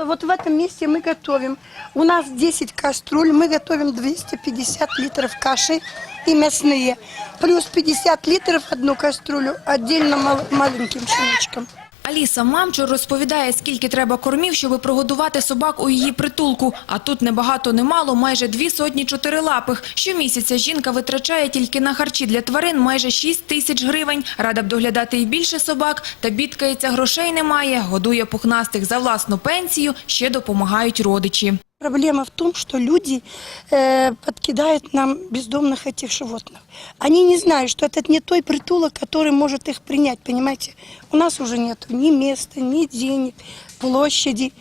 Вот в этом месте мы готовим. У нас 10 кастрюль, мы готовим 250 литров каши и мясные. Плюс 50 литров одну кастрюлю отдельно мал- маленьким щеночком. Аліса Мамчур розповідає, скільки треба кормів, щоб прогодувати собак у її притулку. А тут небагато немало, майже дві сотні чотирилапих. Щомісяця жінка витрачає тільки на харчі для тварин майже 6 тисяч гривень. Рада б доглядати і більше собак, та бідкається, грошей немає, годує пухнастих за власну пенсію, ще допомагають родичі. Проблема в том, что люди э, подкидают нам бездомных этих животных. Они не знают, что это не той притулок, который может их принять, понимаете? У нас уже нет ни места, ни денег, площади.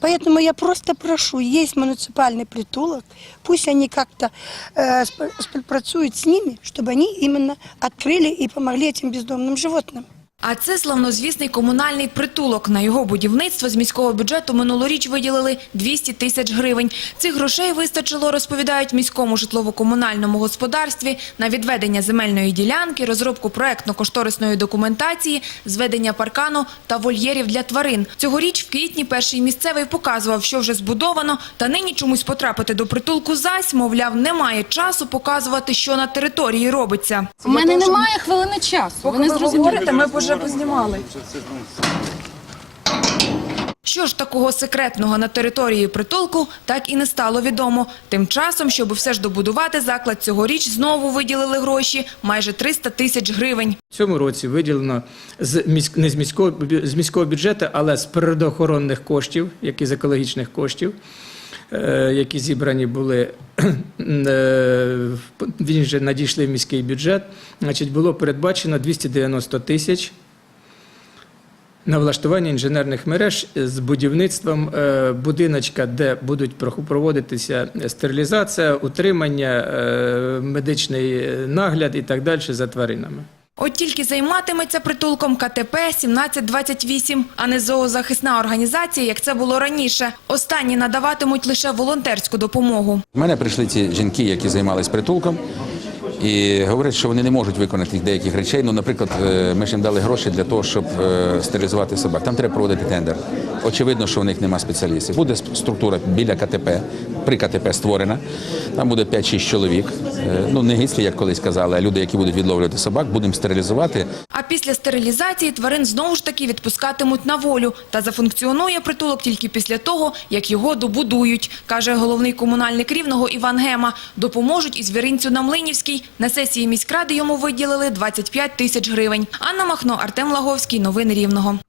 Поэтому я просто прошу, есть муниципальный притулок, пусть они как-то э, спо- співпрацюють с ними, чтобы они именно открыли и помогли этим бездомным животным. А це славнозвісний комунальний притулок. На його будівництво з міського бюджету минулоріч виділили 200 тисяч гривень. Цих грошей вистачило, розповідають, міському житлово-комунальному господарстві на відведення земельної ділянки, розробку проектно-кошторисної документації, зведення паркану та вольєрів для тварин. Цьогоріч в квітні перший місцевий показував, що вже збудовано, та нині чомусь потрапити до притулку зась, мовляв, немає часу показувати, що на території робиться. У мене немає хвилини часу. Ви не зрозуміли. Вже познімали. Що ж такого секретного на території притулку, так і не стало відомо. Тим часом, щоб все ж добудувати заклад, цьогоріч знову виділили гроші – майже 300 тисяч гривень. В цьому році виділено з міськ- не з міського з міського бюджету, але з природоохоронних коштів, як і з екологічних коштів, які зібрані були, е, він же надійшли в міський бюджет. Значить, було передбачено 290 тисяч на влаштування інженерних мереж з будівництвом е, будиночка, де будуть проводитися стерилізація, утримання, е, медичний нагляд і так далі за тваринами. От тільки займатиметься притулком КТП 1728, а не зоозахисна організація, як це було раніше. Останні надаватимуть лише волонтерську допомогу. У мене прийшли ці жінки, які займалися притулком, і говорять, що вони не можуть виконати деяких речей. Ну, наприклад, е, ми ж їм дали гроші для того, щоб е, стерилізувати собак. Там треба проводити тендер. Очевидно, що в них немає спеціалістів. Буде структура біля КТП, при КТП створена. Там буде 5-6 чоловік. Е, Ну, не гіслі, як колись казали, а люди, які будуть відловлювати собак, будемо стерилізувати. А після стерилізації тварин знову ж таки відпускатимуть на волю. Та зафункціонує притулок тільки після того, як його добудують, каже головний комунальник Рівного Іван Гема. Допоможуть і звіринцю на Млинівській. На сесії міськради йому виділили 25 тисяч гривень. Анна Махно, Артем Лаговський. Новини Рівного.